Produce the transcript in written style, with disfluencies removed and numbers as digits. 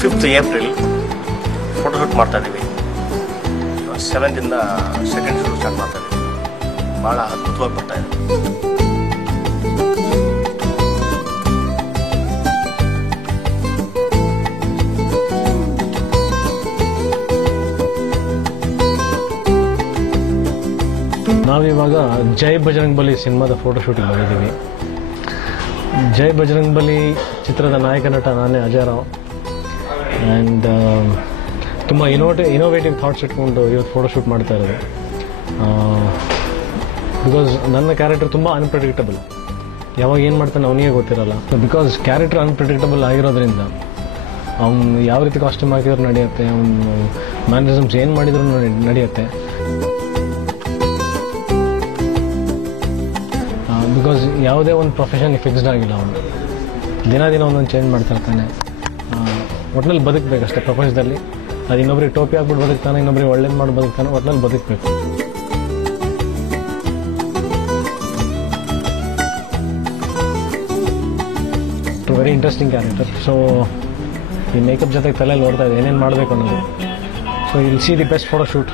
5th April photoshoot ಮಾಡ್ತಾ ಇದ್ದೀವಿ. 7th ಇಂದ ಸೆಕೆಂಡ್ ಶೂಟ್ ಸ್ಟಾರ್ಟ್ ಮಾಡ್ತಾ ಇದ್ದೀವಿ. ಭಾಳ ಅದ್ಭುತವಾಗಿ ಬರ್ತಾ ಇದೆ. ನಾವಿವಾಗ ಜೈ ಬಜರಂಗ್ ಬಲಿ ಸಿನಿಮಾದ ಫೋಟೋಶೂಟಿಗೆ ಬಂದಿದ್ದೀವಿ. ಜೈ ಬಜರಂಗ್ ಬಲಿ ಚಿತ್ರದ ನಾಯಕ ನಟ ನಾನೇ ಅಜಯ್ ರಾವ್. ಆ್ಯಂಡ್ ತುಂಬ ಇನೋವೇಟಿವ್ ಥಾಟ್ಸ್ ಇಟ್ಕೊಂಡು ಇವತ್ತು ಫೋಟೋಶೂಟ್ ಮಾಡ್ತಾ ಇರೋದು. ಬಿಕಾಸ್ ನನ್ನ ಕ್ಯಾರೆಕ್ಟರ್ ತುಂಬ ಅನ್ಪ್ರೆಡಿಕ್ಟಬಲ್. ಯಾವಾಗ ಏನು ಮಾಡ್ತಾನೆ ಅವನಿಗೆ ಗೊತ್ತಿರಲ್ಲ. ಬಿಕಾಸ್ ಕ್ಯಾರೆಕ್ಟರ್ ಅನ್ಪ್ರೆಡಿಕ್ಟಬಲ್ ಆಗಿರೋದ್ರಿಂದ ಅವ್ನು ಯಾವ ರೀತಿ ಕಾಸ್ಟ್ಯೂಮ್ ಹಾಕಿದ್ರು ನಡೆಯುತ್ತೆ, ಅವನು ಮ್ಯಾನರಿಸಮ್ಸ್ ಏನು ಮಾಡಿದ್ರು ನಡೆಯುತ್ತೆ. ಬಿಕಾಸ್ ಯಾವುದೇ ಒಂದು ಪ್ರೊಫೆಷನ್ ಫಿಕ್ಸ್ಡ್ ಆಗಿಲ್ಲ. ಅವನು ದಿನ ಒಂದೊಂದು ಚೇಂಜ್ ಮಾಡ್ತಾ ಇರ್ತಾನೆ. ಒಟ್ನಲ್ಲಿ ಬದುಕಬೇಕಷ್ಟೇ ಪ್ರಪಂಚದಲ್ಲಿ. ಅದು ಇನ್ನೊಬ್ರಿಗೆ ಟೋಪಿ ಹಾಕ್ಬಿಟ್ಟು ಬದುಕ್ತಾನೆ, ಇನ್ನೊಬ್ರಿಗೆ ಒಳ್ಳೇದು ಮಾಡಿ ಬದುಕ್ತಾನೆ. ಒಟ್ನಲ್ಲಿ ಬದುಕಬೇಕು. Very interesting character. ಸೊ ಈ ಮೇಕಪ್ ಜೊತೆಗೆ ತಲೆಯಲ್ಲಿ ನೋಡ್ತಾ ಇದೆ ಏನೇನು ಮಾಡಬೇಕು ಅನ್ನೋದು. ಸೊ ಇಲ್ಲಿ see the best photo shoot.